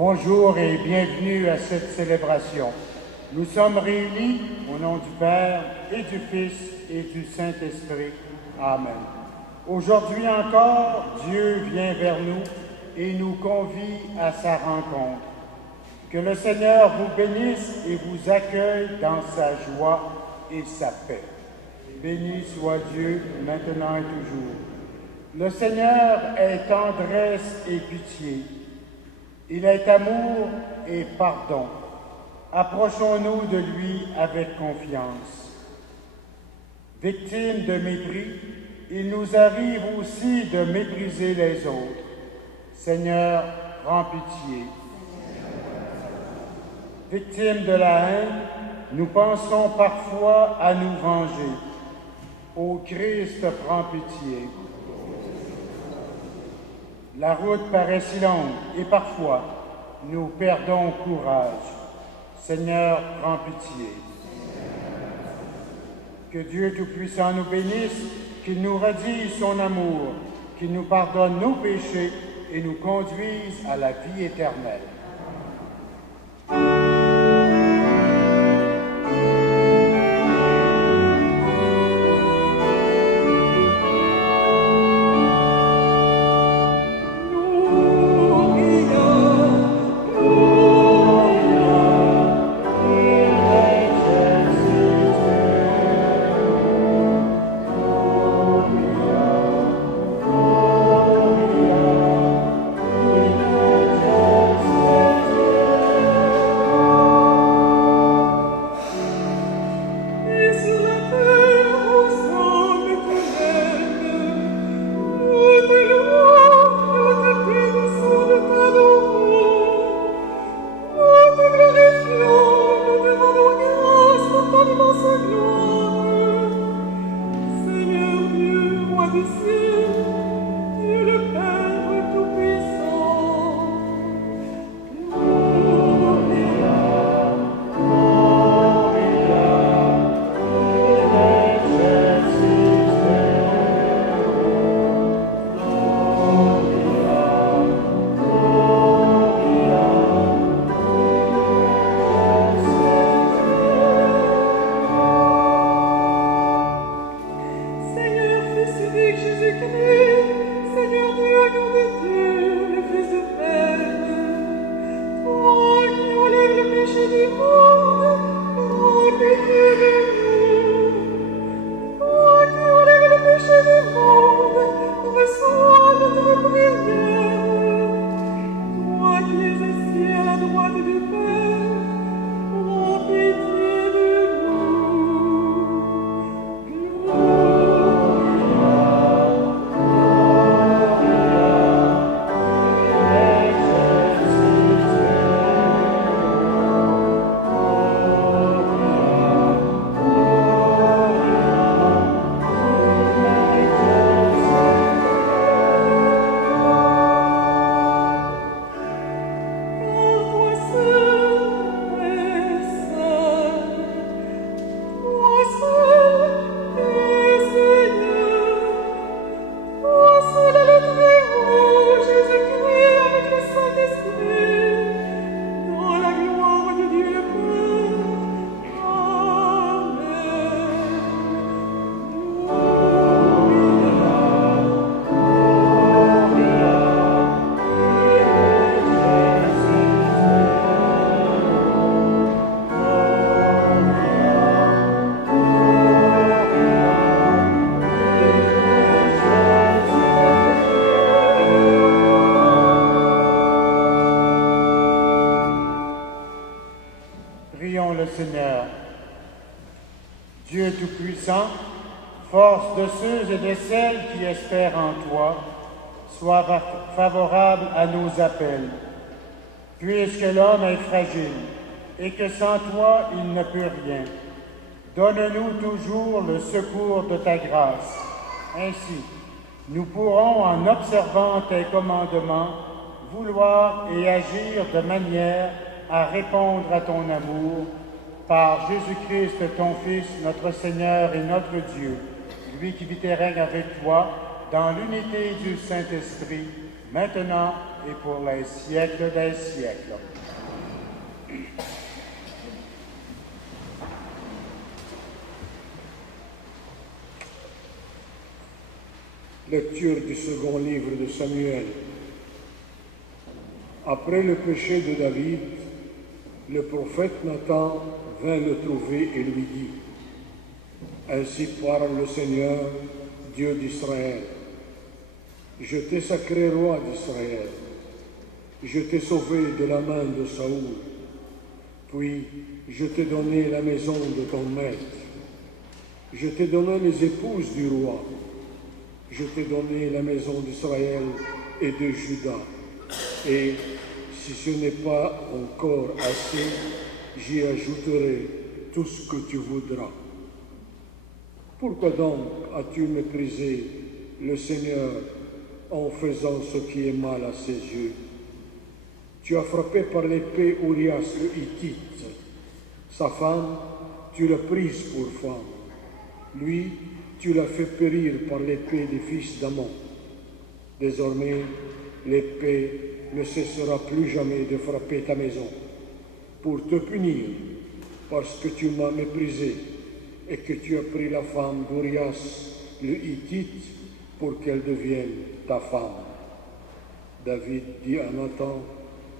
Bonjour et bienvenue à cette célébration. Nous sommes réunis au nom du Père et du Fils et du Saint-Esprit. Amen. Aujourd'hui encore, Dieu vient vers nous et nous convie à sa rencontre. Que le Seigneur vous bénisse et vous accueille dans sa joie et sa paix. Béni soit Dieu, maintenant et toujours. Le Seigneur est tendresse et pitié. Il est amour et pardon. Approchons-nous de lui avec confiance. Victimes de mépris, il nous arrive aussi de mépriser les autres. Seigneur, prends pitié. Victimes de la haine, nous pensons parfois à nous venger. Ô Christ, prends pitié. La route paraît si longue et parfois nous perdons courage. Seigneur, prends pitié. Que Dieu Tout-Puissant nous bénisse, qu'il nous redise son amour, qu'il nous pardonne nos péchés et nous conduise à la vie éternelle. Prions le Seigneur. Dieu Tout-Puissant, force de ceux et de celles qui espèrent en toi, sois favorable à nos appels. Puisque l'homme est fragile et que sans toi il ne peut rien, donne-nous toujours le secours de ta grâce. Ainsi, nous pourrons, en observant tes commandements, vouloir et agir de manière à répondre à ton amour, par Jésus-Christ, ton Fils, notre Seigneur et notre Dieu, lui qui vit et règne avec toi, dans l'unité du Saint-Esprit, maintenant et pour les siècles des siècles. Lecture du second livre de Samuel. Après le péché de David, le prophète Nathan vint le trouver et lui dit: Ainsi parle le Seigneur, Dieu d'Israël. Je t'ai sacré roi d'Israël. Je t'ai sauvé de la main de Saoul. Puis je t'ai donné la maison de ton maître. Je t'ai donné les épouses du roi. Je t'ai donné la maison d'Israël et de Juda. Et si ce n'est pas encore assez, j'y ajouterai tout ce que tu voudras. Pourquoi donc as-tu méprisé le Seigneur en faisant ce qui est mal à ses yeux? Tu as frappé par l'épée Urias le Hittite. Sa femme, tu l'as prise pour femme. Lui, tu l'as fait périr par l'épée des fils d'Amon. Désormais, l'épée ne cessera plus jamais de frapper ta maison, pour te punir, parce que tu m'as méprisé et que tu as pris la femme d'Urias le Hittite pour qu'elle devienne ta femme. David dit à Nathan: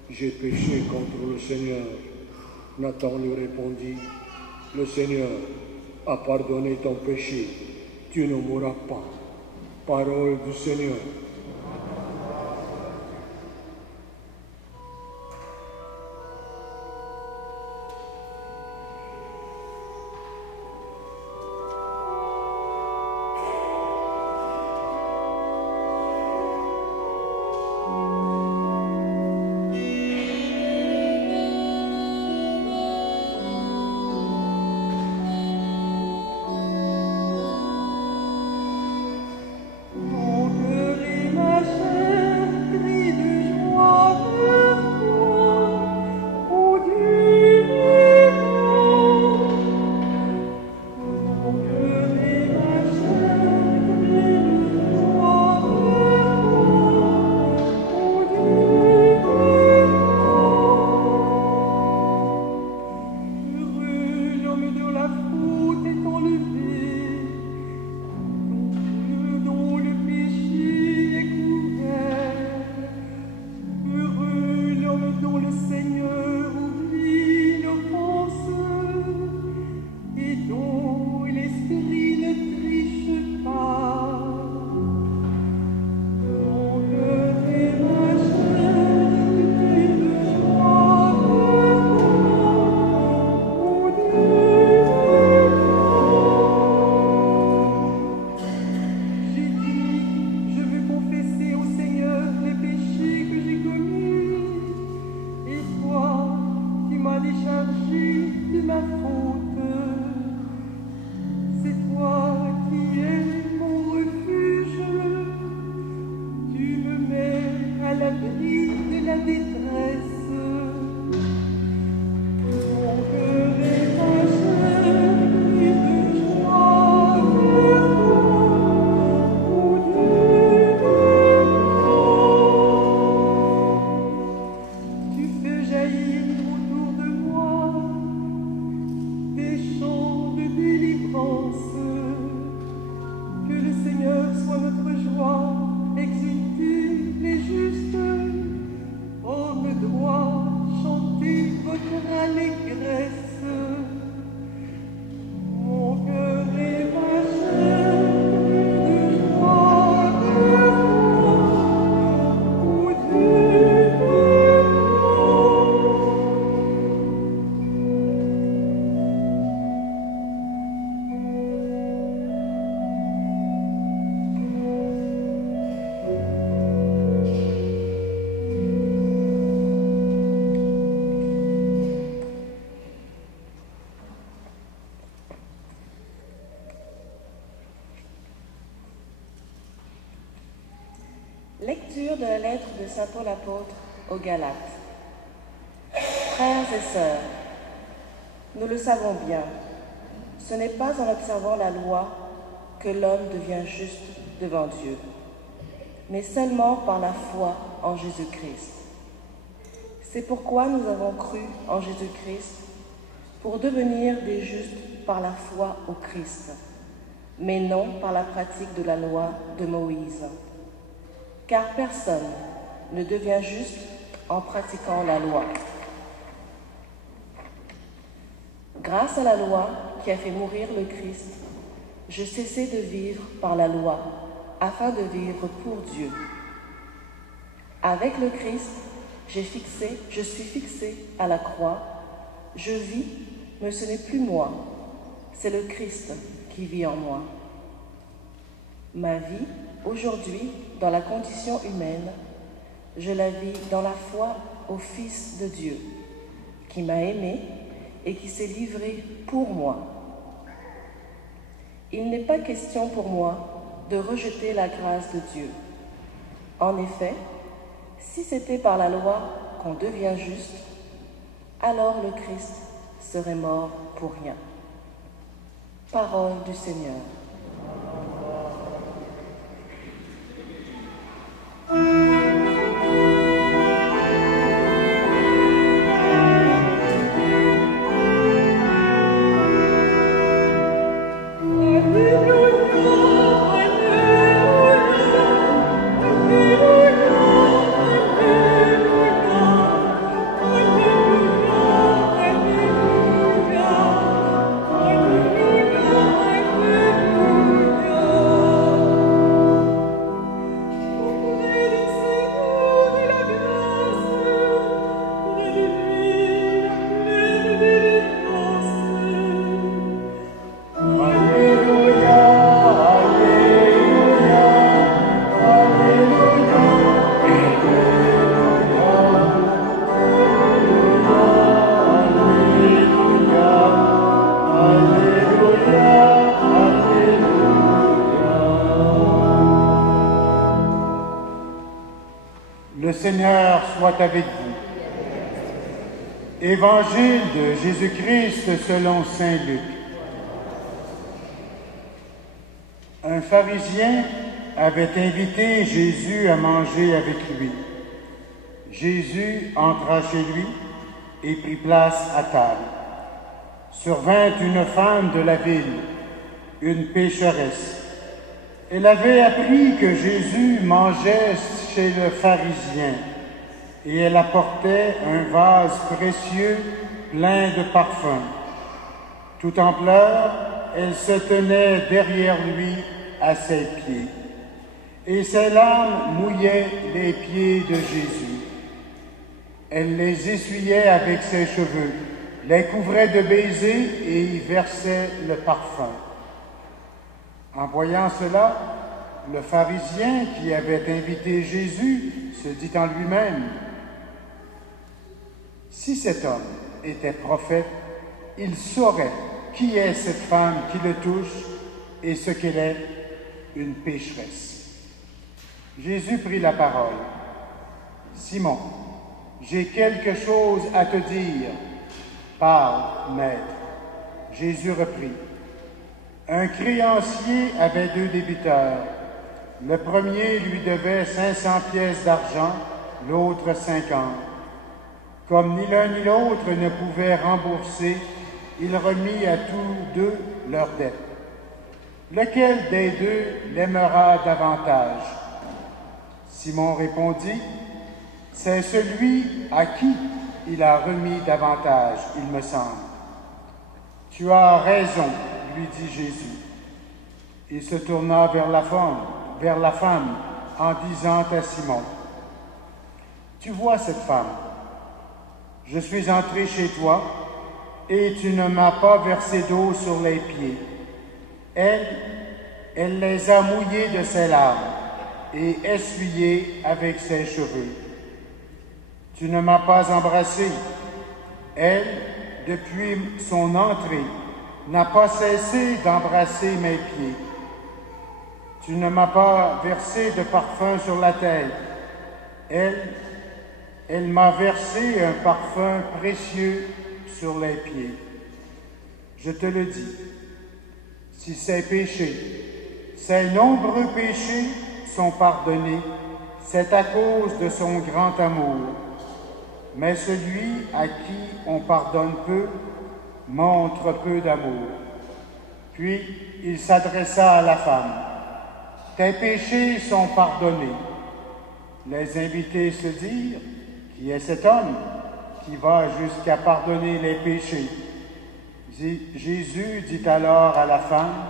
J'ai péché contre le Seigneur. Nathan lui répondit: Le Seigneur a pardonné ton péché, tu ne mourras pas. Parole du Seigneur. Lecture de la lettre de saint Paul apôtre aux Galates. Frères et sœurs, nous le savons bien, ce n'est pas en observant la loi que l'homme devient juste devant Dieu, mais seulement par la foi en Jésus-Christ. C'est pourquoi nous avons cru en Jésus-Christ pour devenir des justes par la foi au Christ, mais non par la pratique de la loi de Moïse. Car personne ne devient juste en pratiquant la loi. Grâce à la loi qui a fait mourir le Christ, je cessais de vivre par la loi, afin de vivre pour Dieu. Avec le Christ, je suis fixé à la croix. Je vis, mais ce n'est plus moi, c'est le Christ qui vit en moi. Ma vie, aujourd'hui, dans la condition humaine, je la vis dans la foi au Fils de Dieu, qui m'a aimé et qui s'est livré pour moi. Il n'est pas question pour moi de rejeter la grâce de Dieu. En effet, si c'était par la loi qu'on devient juste, alors le Christ serait mort pour rien. Parole du Seigneur. Le Seigneur soit avec vous. Évangile de Jésus-Christ selon saint Luc. Un pharisien avait invité Jésus à manger avec lui. Jésus entra chez lui et prit place à table. Survint une femme de la ville, une pécheresse. Elle avait appris que Jésus mangeait chez le pharisien et elle apportait un vase précieux plein de parfums. Tout en pleurs, elle se tenait derrière lui à ses pieds et ses larmes mouillaient les pieds de Jésus. Elle les essuyait avec ses cheveux, les couvrait de baisers et y versait le parfum. En voyant cela, le pharisien qui avait invité Jésus se dit en lui-même: « Si cet homme était prophète, il saurait qui est cette femme qui le touche et ce qu'elle est, une pécheresse. » Jésus prit la parole. « Simon, j'ai quelque chose à te dire. Parle, maître. » Jésus reprit. Un créancier avait 2 débiteurs. Le premier lui devait 500 pièces d'argent, l'autre 50. Comme ni l'un ni l'autre ne pouvait rembourser, il remit à tous 2 leur dette. Lequel des 2 l'aimera davantage? Simon répondit: c'est celui à qui il a remis davantage, il me semble. Tu as raison, lui dit Jésus. Il se tourna vers la femme en disant à Simon: tu vois cette femme, je suis entré chez toi et tu ne m'as pas versé d'eau sur les pieds. Elle les a mouillés de ses larmes et essuyés avec ses cheveux. Tu ne m'as pas embrassé. Elle, depuis son entrée, n'a pas cessé d'embrasser mes pieds. Tu ne m'as pas versé de parfum sur la tête. Elle m'a versé un parfum précieux sur les pieds. Je te le dis, si ses péchés, ses nombreux péchés sont pardonnés, c'est à cause de son grand amour. Mais celui à qui on pardonne peu montre peu d'amour. Puis il s'adressa à la femme. « Tes péchés sont pardonnés. » Les invités se dirent, « Qui est cet homme qui va jusqu'à pardonner les péchés? » Jésus dit alors à la femme,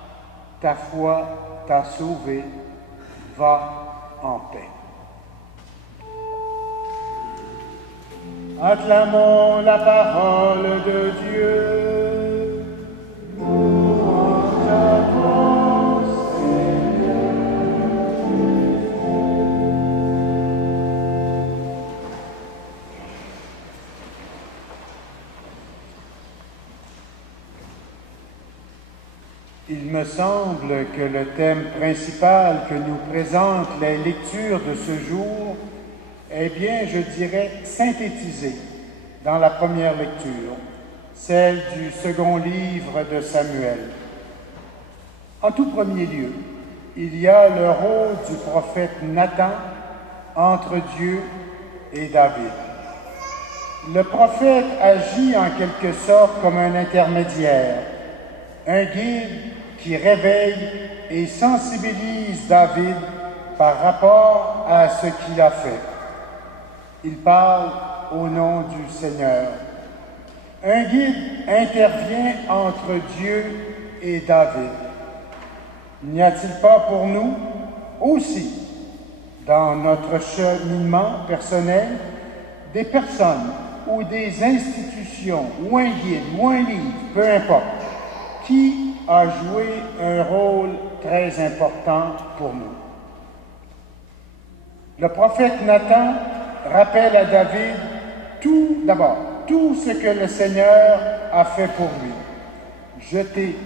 « Ta foi t'a sauvée, va en paix. » Acclamons la parole de Dieu. Louange à toi, Seigneur. Il me semble que le thème principal que nous présentent les lectures de ce jour est bien, je dirais, synthétisé dans la première lecture, celle du second livre de Samuel. En tout premier lieu, il y a le rôle du prophète Nathan entre Dieu et David. Le prophète agit en quelque sorte comme un intermédiaire, un guide qui réveille et sensibilise David par rapport à ce qu'il a fait. Il parle au nom du Seigneur. Un guide intervient entre Dieu et David. N'y a-t-il pas pour nous aussi, dans notre cheminement personnel, des personnes ou des institutions, ou un guide, ou un livre, peu importe, qui a joué un rôle très important pour nous? Le prophète Nathan rappelle à David tout ce que le Seigneur a fait pour lui. Je t'ai.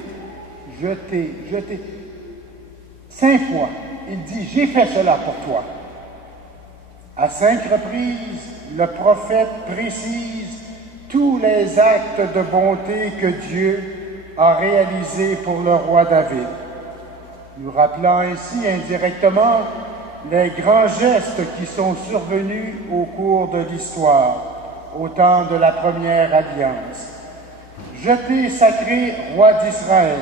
5 fois, il dit, j'ai fait cela pour toi. À 5 reprises, le prophète précise tous les actes de bonté que Dieu a réalisés pour le roi David, nous rappelant ainsi indirectement les grands gestes qui sont survenus au cours de l'histoire, au temps de la première alliance. Je t'ai sacré roi d'Israël,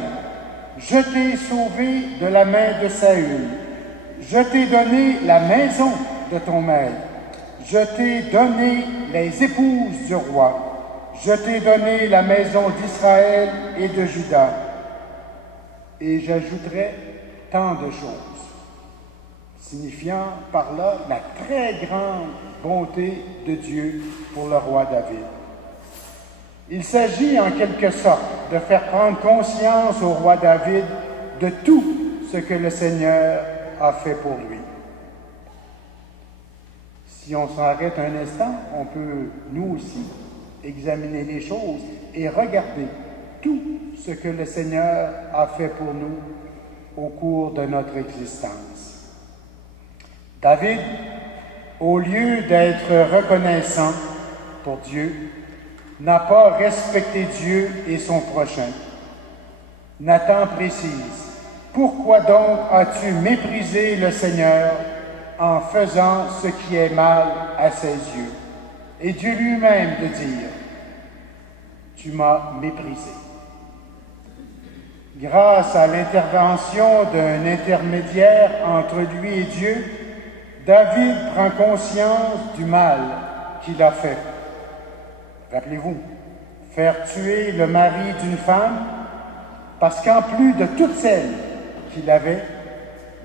je t'ai sauvé de la main de Saül, je t'ai donné la maison de ton maître, je t'ai donné les épouses du roi, je t'ai donné la maison d'Israël et de Juda. Et j'ajouterai tant de choses, signifiant par là la très grande bonté de Dieu pour le roi David. Il s'agit en quelque sorte de faire prendre conscience au roi David de tout ce que le Seigneur a fait pour lui. Si on s'arrête un instant, on peut, nous aussi, examiner les choses et regarder tout ce que le Seigneur a fait pour nous au cours de notre existence. David, au lieu d'être reconnaissant pour Dieu, n'a pas respecté Dieu et son prochain. Nathan précise, « Pourquoi donc as-tu méprisé le Seigneur en faisant ce qui est mal à ses yeux? » Et Dieu lui-même de dire, « Tu m'as méprisé. » Grâce à l'intervention d'un intermédiaire entre lui et Dieu, David prend conscience du mal qu'il a fait. Rappelez-vous, faire tuer le mari d'une femme, parce qu'en plus de toutes celles qu'il avait,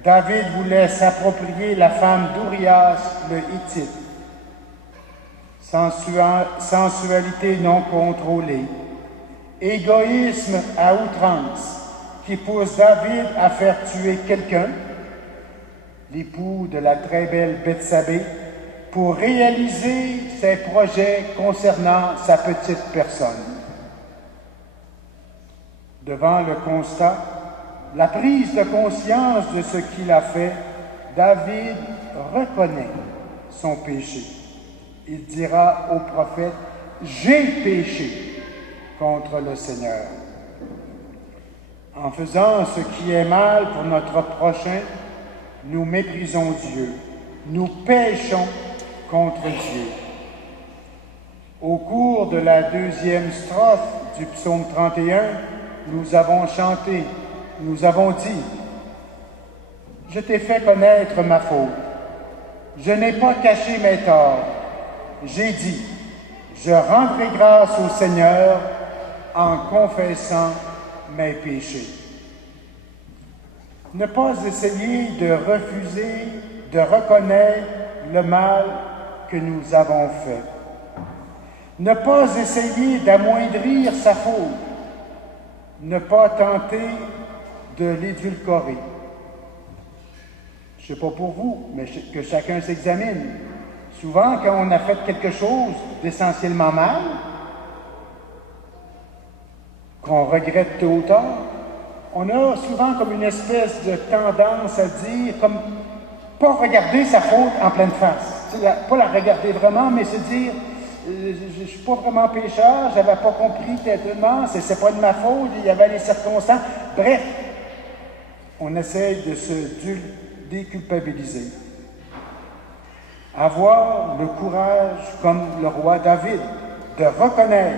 David voulait s'approprier la femme d'Urias le Hittite. Sensualité non contrôlée, égoïsme à outrance qui pousse David à faire tuer quelqu'un, l'époux de la très belle Bethsabée, pour réaliser ses projets concernant sa petite personne. Devant le constat, la prise de conscience de ce qu'il a fait, David reconnaît son péché. Il dira au prophète, « J'ai péché contre le Seigneur. » En faisant ce qui est mal pour notre prochain, nous méprisons Dieu. nous péchons contre Dieu. Au cours de la deuxième strophe du psaume 31, nous avons chanté, nous avons dit, « Je t'ai fait connaître ma faute. Je n'ai pas caché mes torts. J'ai dit, je rendrai grâce au Seigneur en confessant mes péchés. » Ne pas essayer de refuser, de reconnaître le mal que nous avons fait. Ne pas essayer d'amoindrir sa faute. Ne pas tenter de l'édulcorer. Je ne sais pas pour vous, mais que chacun s'examine. Souvent, quand on a fait quelque chose d'essentiellement mal, qu'on regrette tôt ou tard, on a souvent comme une espèce de tendance à dire, comme pas regarder sa faute en pleine face. Pas la regarder vraiment, mais se dire, je ne suis pas vraiment pécheur, je n'avais pas compris tellement, c'est pas de ma faute, il y avait les circonstances. Bref, on essaye de se déculpabiliser. Avoir le courage, comme le roi David, de reconnaître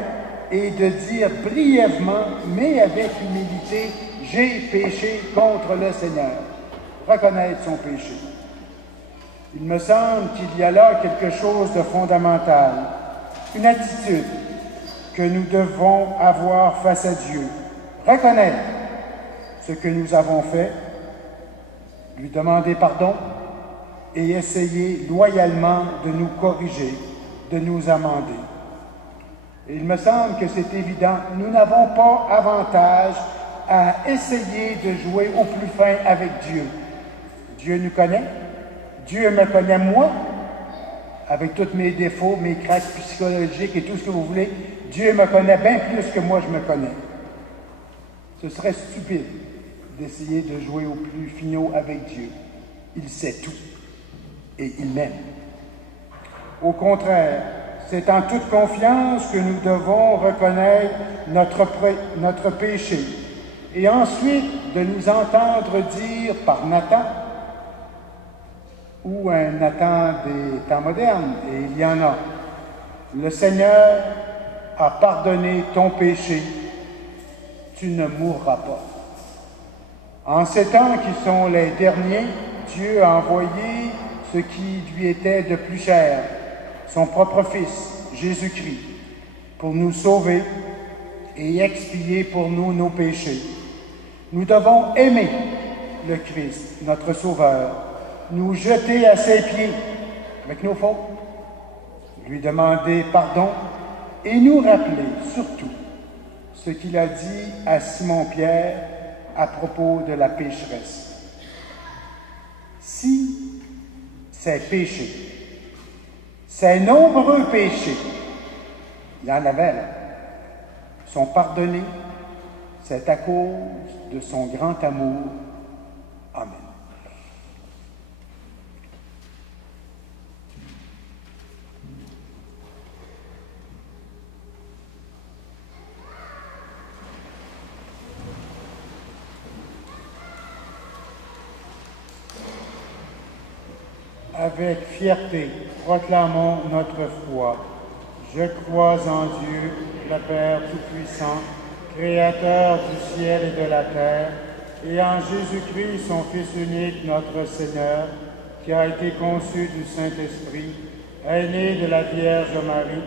et de dire brièvement, mais avec humilité, j'ai péché contre le Seigneur. Reconnaître son péché. Il me semble qu'il y a là quelque chose de fondamental, une attitude que nous devons avoir face à Dieu. Reconnaître ce que nous avons fait, lui demander pardon et essayer loyalement de nous corriger, de nous amender. Et il me semble que c'est évident, nous n'avons pas avantage à essayer de jouer au plus fin avec Dieu. Dieu nous connaît, Dieu me connaît moi, avec tous mes défauts, mes cracks psychologiques et tout ce que vous voulez. Dieu me connaît bien plus que moi je me connais. Ce serait stupide d'essayer de jouer au plus finaux avec Dieu. Il sait tout et il m'aime. Au contraire, c'est en toute confiance que nous devons reconnaître notre péché et ensuite de nous entendre dire par Nathan, ou un Nathan des temps modernes, et il y en a, le Seigneur a pardonné ton péché, tu ne mourras pas. En ces temps qui sont les derniers, Dieu a envoyé ce qui lui était de plus cher, son propre Fils, Jésus-Christ, pour nous sauver et expier pour nous nos péchés. Nous devons aimer le Christ, notre Sauveur, nous jeter à ses pieds avec nos fautes, lui demander pardon et nous rappeler surtout ce qu'il a dit à Simon-Pierre à propos de la pécheresse. Si ces péchés, ces nombreux péchés, il y en avait là, sont pardonnés, c'est à cause de son grand amour. Amen. Avec fierté, proclamons notre foi. Je crois en Dieu, le Père Tout-Puissant, Créateur du ciel et de la terre, et en Jésus-Christ, son Fils unique, notre Seigneur, qui a été conçu du Saint-Esprit, est né de la Vierge Marie,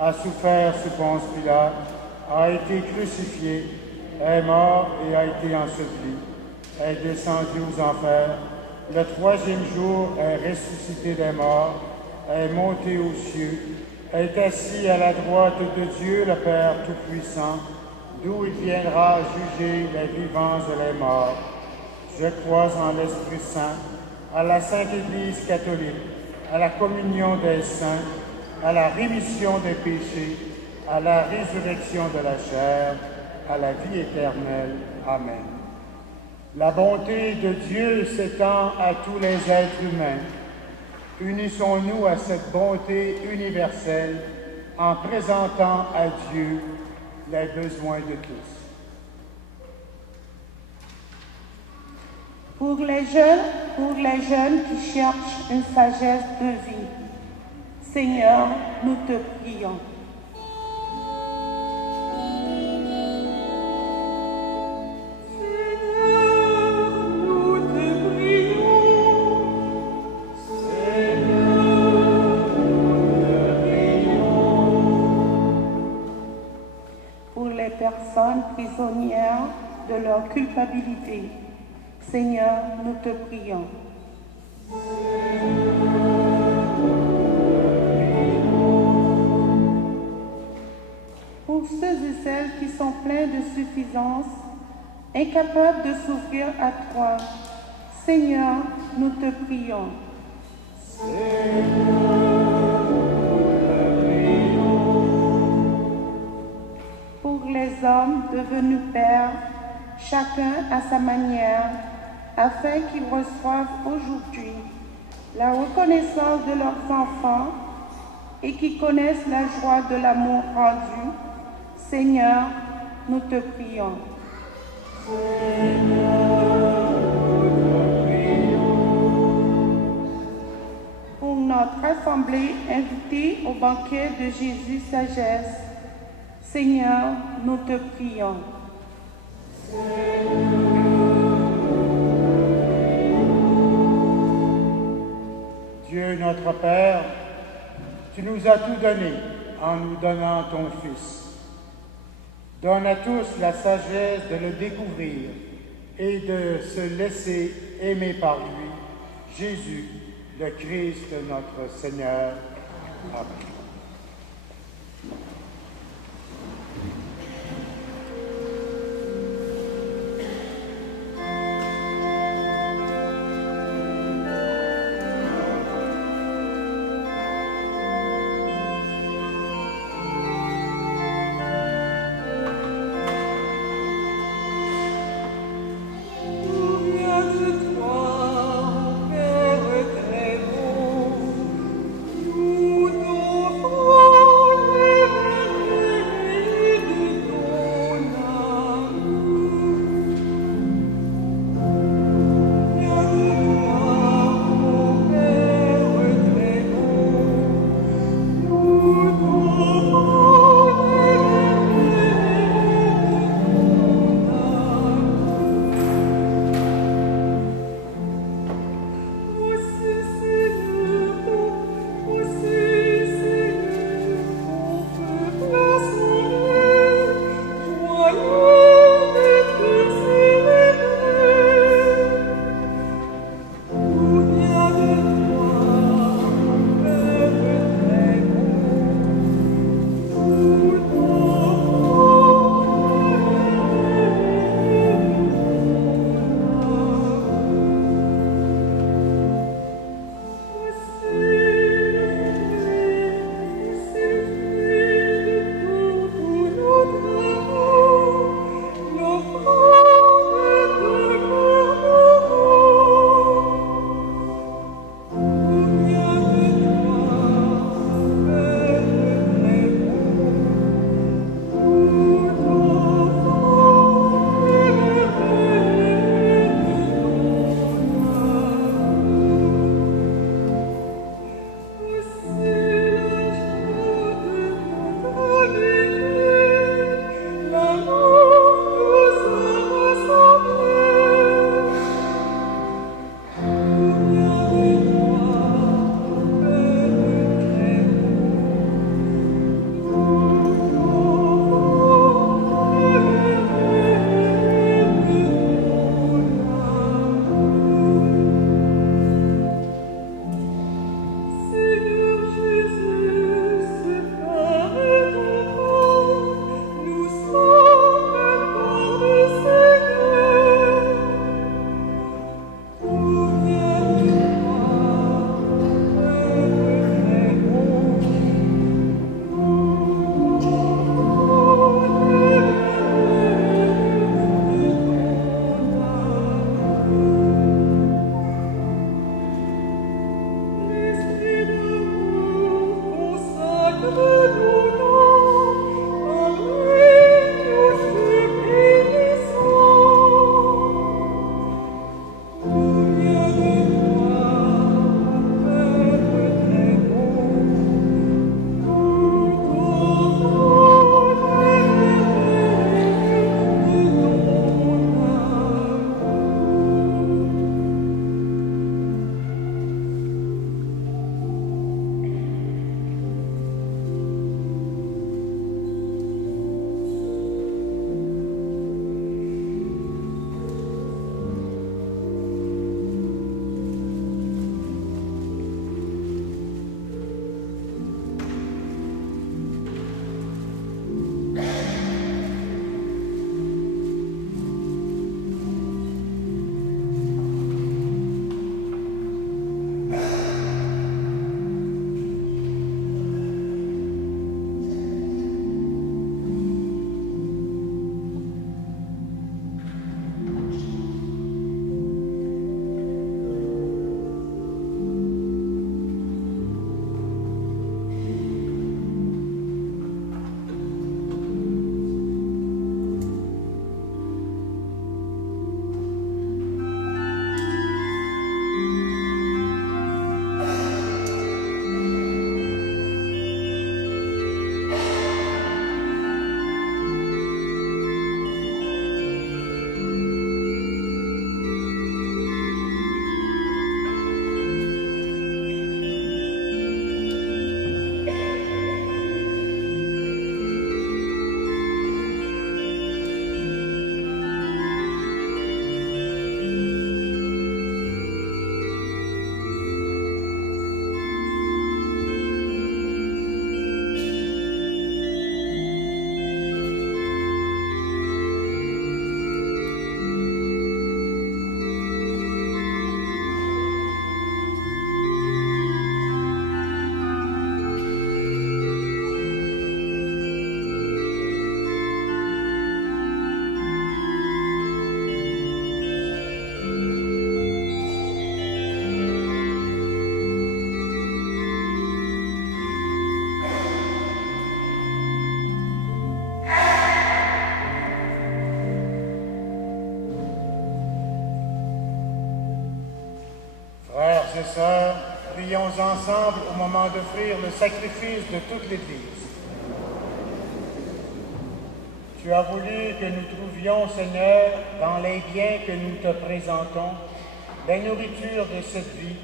a souffert sous Ponce Pilate, a été crucifié, est mort et a été enseveli, est descendu aux enfers. Le troisième jour est ressuscité des morts, est monté aux cieux, est assis à la droite de Dieu, le Père Tout-Puissant, d'où il viendra juger les vivants et les morts. Je crois en l'Esprit Saint, à la Sainte Église catholique, à la communion des saints, à la rémission des péchés, à la résurrection de la chair, à la vie éternelle. Amen. La bonté de Dieu s'étend à tous les êtres humains. Unissons-nous à cette bonté universelle en présentant à Dieu les besoins de tous. pour les jeunes qui cherchent une sagesse de vie. Seigneur, nous te prions. Personnes prisonnières de leur culpabilité. Seigneur, nous te prions. Pour ceux et celles qui sont pleins de suffisance, incapables de s'ouvrir à toi, Seigneur, nous te prions. Les hommes devenus pères, chacun à sa manière, afin qu'ils reçoivent aujourd'hui la reconnaissance de leurs enfants et qu'ils connaissent la joie de l'amour rendu. Seigneur, nous te prions. Pour notre assemblée invitée au banquet de Jésus Sagesse, Seigneur, nous te prions. Dieu notre Père, tu nous as tout donné en nous donnant ton Fils. Donne à tous la sagesse de le découvrir et de se laisser aimer par lui, Jésus, le Christ notre Seigneur. Amen. Nous sœurs, prions ensemble au moment d'offrir le sacrifice de toute l'Église. Tu as voulu que nous trouvions, Seigneur, dans les biens que nous te présentons, la nourriture de cette vie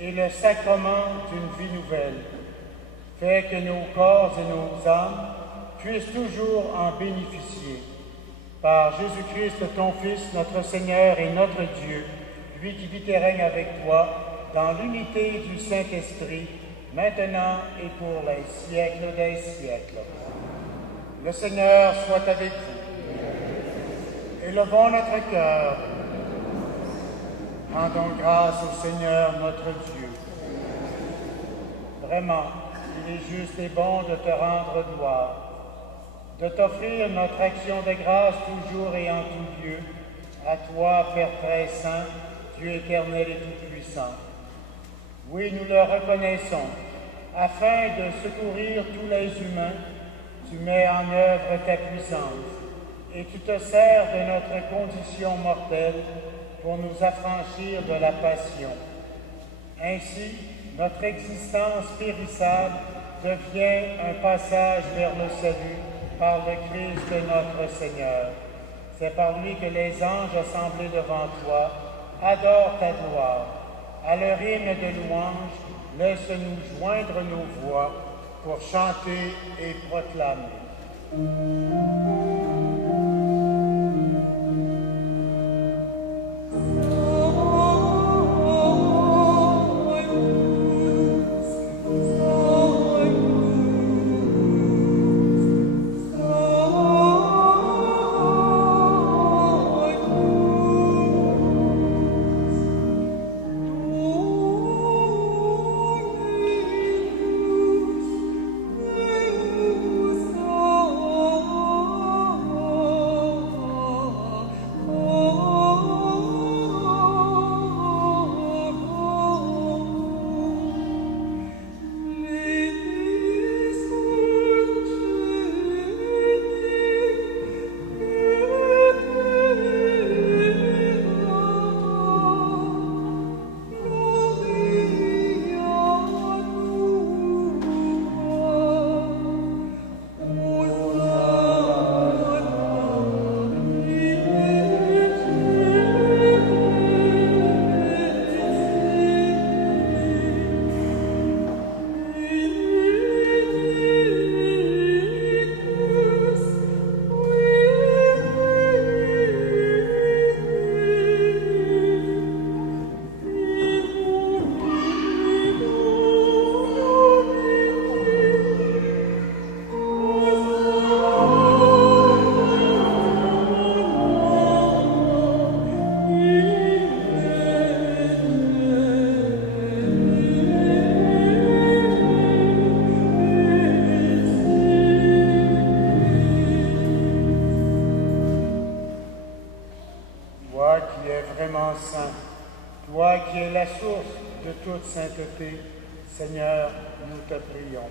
et le sacrement d'une vie nouvelle. Fais que nos corps et nos âmes puissent toujours en bénéficier. Par Jésus-Christ, ton Fils, notre Seigneur et notre Dieu, lui qui vit et règne avec toi, dans l'unité du Saint-Esprit, maintenant et pour les siècles des siècles. Le Seigneur soit avec vous. Élevons notre cœur. Rendons grâce au Seigneur notre Dieu. Vraiment, il est juste et bon de te rendre gloire, de t'offrir notre action de grâce toujours et en tout lieu, à toi, Père très saint, Dieu éternel et tout-puissant. Oui, nous le reconnaissons, afin de secourir tous les humains, tu mets en œuvre ta puissance, et tu te sers de notre condition mortelle pour nous affranchir de la passion. Ainsi, notre existence périssable devient un passage vers le salut par le Christ notre Seigneur. C'est par lui que les anges assemblés devant toi adorent ta gloire. À leur hymne de louange, laisse-nous joindre nos voix pour chanter et proclamer. Toute sainteté, Seigneur, nous te prions.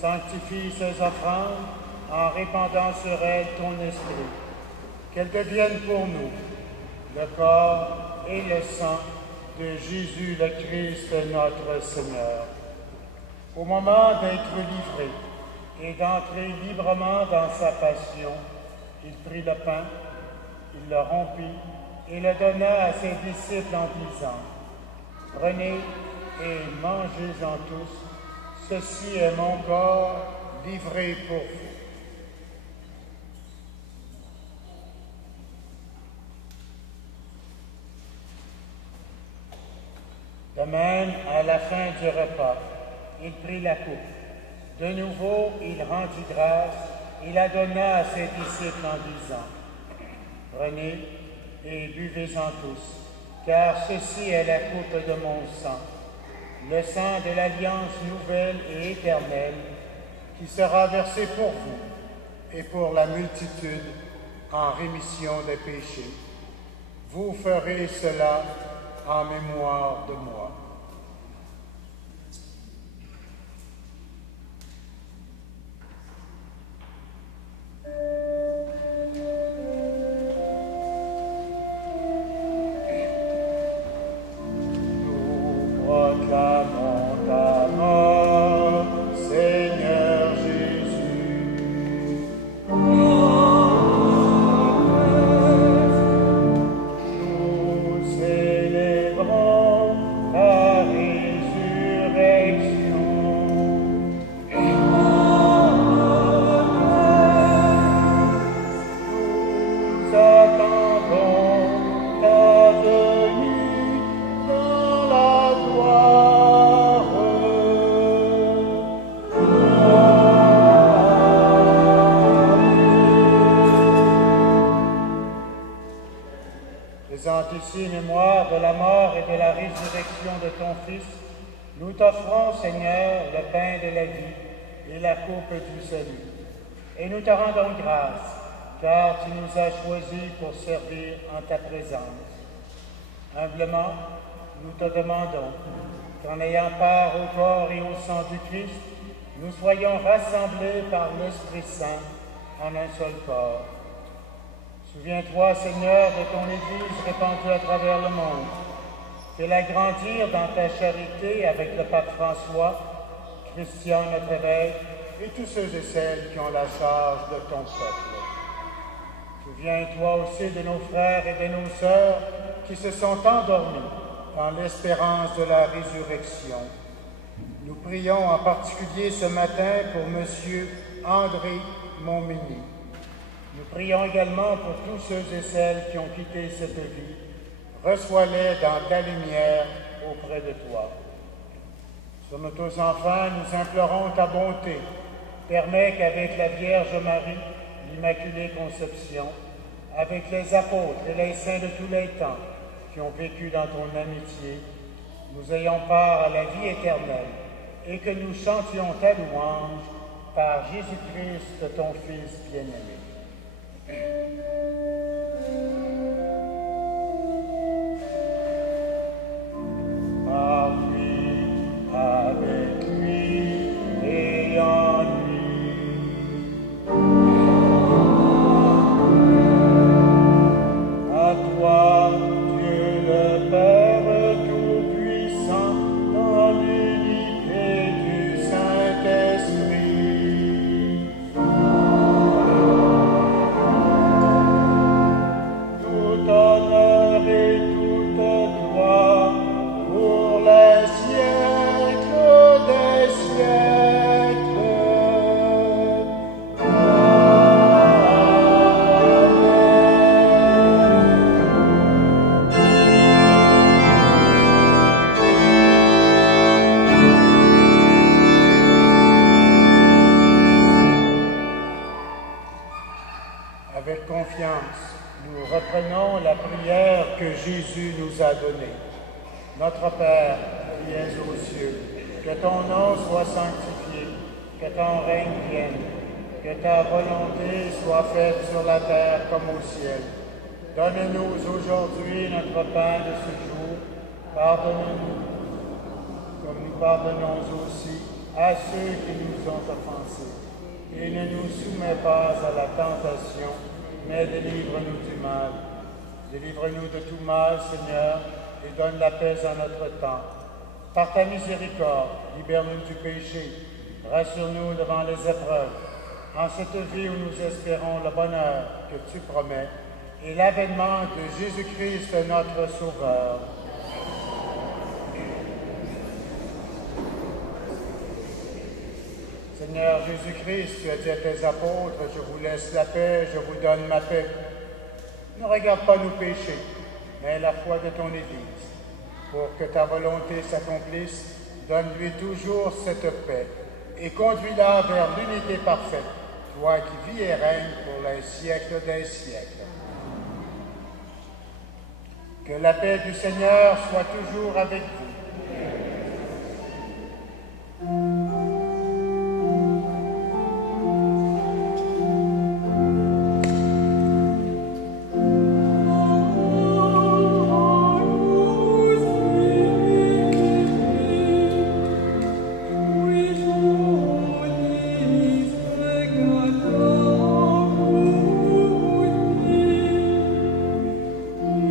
Sanctifie ces offrandes en répandant sur elles ton esprit, qu'elles deviennent pour nous le corps et le sang de Jésus le Christ, notre Seigneur. Au moment d'être livré et d'entrer librement dans sa passion, il prit le pain, il le rompit et le donna à ses disciples en disant: prenez et mangez-en tous, ceci est mon corps livré pour vous. De même, à la fin du repas, il prit la coupe. De nouveau, il rendit grâce et la donna à ses disciples en disant: prenez et buvez-en tous, car ceci est la coupe de mon sang, le sang de l'alliance nouvelle et éternelle, qui sera versé pour vous et pour la multitude en rémission des péchés. Vous ferez cela en mémoire de moi. faisant ici mémoire de la mort et de la résurrection de ton Fils, nous t'offrons, Seigneur, le pain de la vie et la coupe du salut. Et nous te rendons grâce, car tu nous as choisis pour servir en ta présence. Humblement, nous te demandons qu'en ayant part au corps et au sang du Christ, nous soyons rassemblés par l'Esprit Saint en un seul corps. Souviens-toi, Seigneur, de ton Église répandue à travers le monde. Fais-la grandir dans ta charité avec le pape François, Christian notre évêque, et tous ceux et celles qui ont la charge de ton peuple. Souviens-toi aussi de nos frères et de nos sœurs qui se sont endormis dans l'espérance de la résurrection. Nous prions en particulier ce matin pour M. André Montminy. Nous prions également pour tous ceux et celles qui ont quitté cette vie. Reçois-les dans ta lumière auprès de toi. Sur nos tous enfants, nous implorons ta bonté. Permets qu'avec la Vierge Marie, l'Immaculée Conception, avec les apôtres et les saints de tous les temps qui ont vécu dans ton amitié, nous ayons part à la vie éternelle et que nous chantions ta louange par Jésus-Christ, ton Fils bien-aimé. Par lui, avec lui et en lui. À toi, Dieu le Père Tout-Puissant, dans l'unité du Saint-Esprit. Tout honneur et toute gloire pour les siècles des siècles. Avec confiance, nous reprenons la prière que Jésus nous a donnée. Notre Père, qui es aux cieux, que ton nom soit sanctifié, que ton règne vienne, que ta volonté soit faite sur la terre comme au ciel. Donne-nous aujourd'hui notre pain de ce jour. Pardonne-nous, comme nous pardonnons aussi à ceux qui nous ont offensés. Et ne nous soumets pas à la tentation, mais délivre-nous du mal. Délivre-nous de tout mal, Seigneur, et donne la paix à notre temps. Par ta miséricorde, libère-nous du péché, rassure-nous devant les épreuves, en cette vie où nous espérons le bonheur que tu promets, et l'avènement de Jésus-Christ, notre Sauveur. Seigneur Jésus-Christ, tu as dit à tes apôtres, je vous laisse la paix, je vous donne ma paix. Ne regarde pas nos péchés, mais la foi de ton Église. Pour que ta volonté s'accomplisse, donne-lui toujours cette paix et conduis-la vers l'unité parfaite, toi qui vis et règnes pour les siècles des siècles. Que la paix du Seigneur soit toujours avec vous.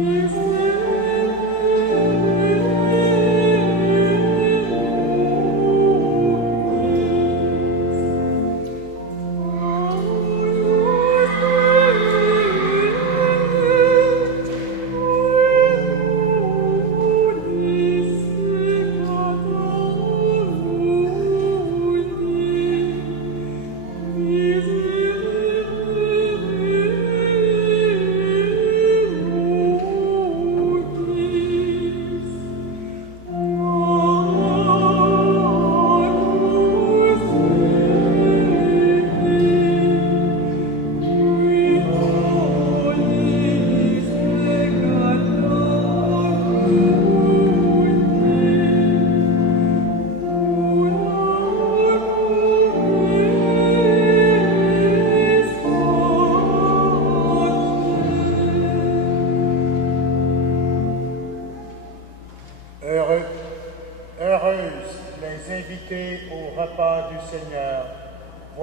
Yes,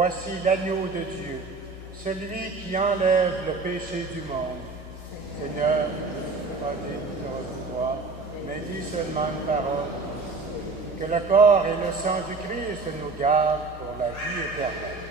voici l'agneau de Dieu, celui qui enlève le péché du monde. Seigneur, je ne suis pas digne de recevoir, mais dis seulement une parole. Que le corps et le sang du Christ nous gardent pour la vie éternelle.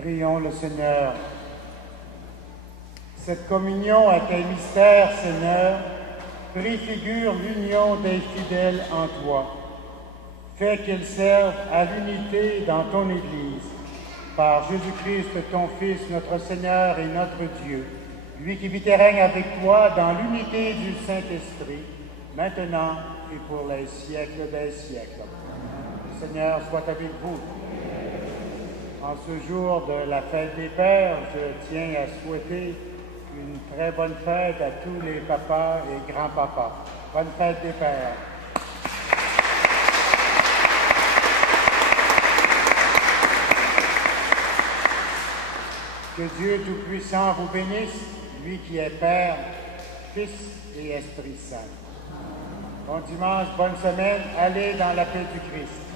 Prions le Seigneur. Cette communion à tes mystères, Seigneur, préfigure l'union des fidèles en toi. Fais qu'elle serve à l'unité dans ton Église. Par Jésus-Christ, ton Fils, notre Seigneur et notre Dieu, lui qui vit et règne avec toi dans l'unité du Saint-Esprit, maintenant et pour les siècles des siècles. Le Seigneur soit avec vous. En ce jour de la fête des Pères, je tiens à souhaiter une très bonne fête à tous les papas et grands-papas. Bonne fête des pères. Que Dieu Tout-Puissant vous bénisse, lui qui est Père, Fils et Esprit Saint. Bon dimanche, bonne semaine, allez dans la paix du Christ.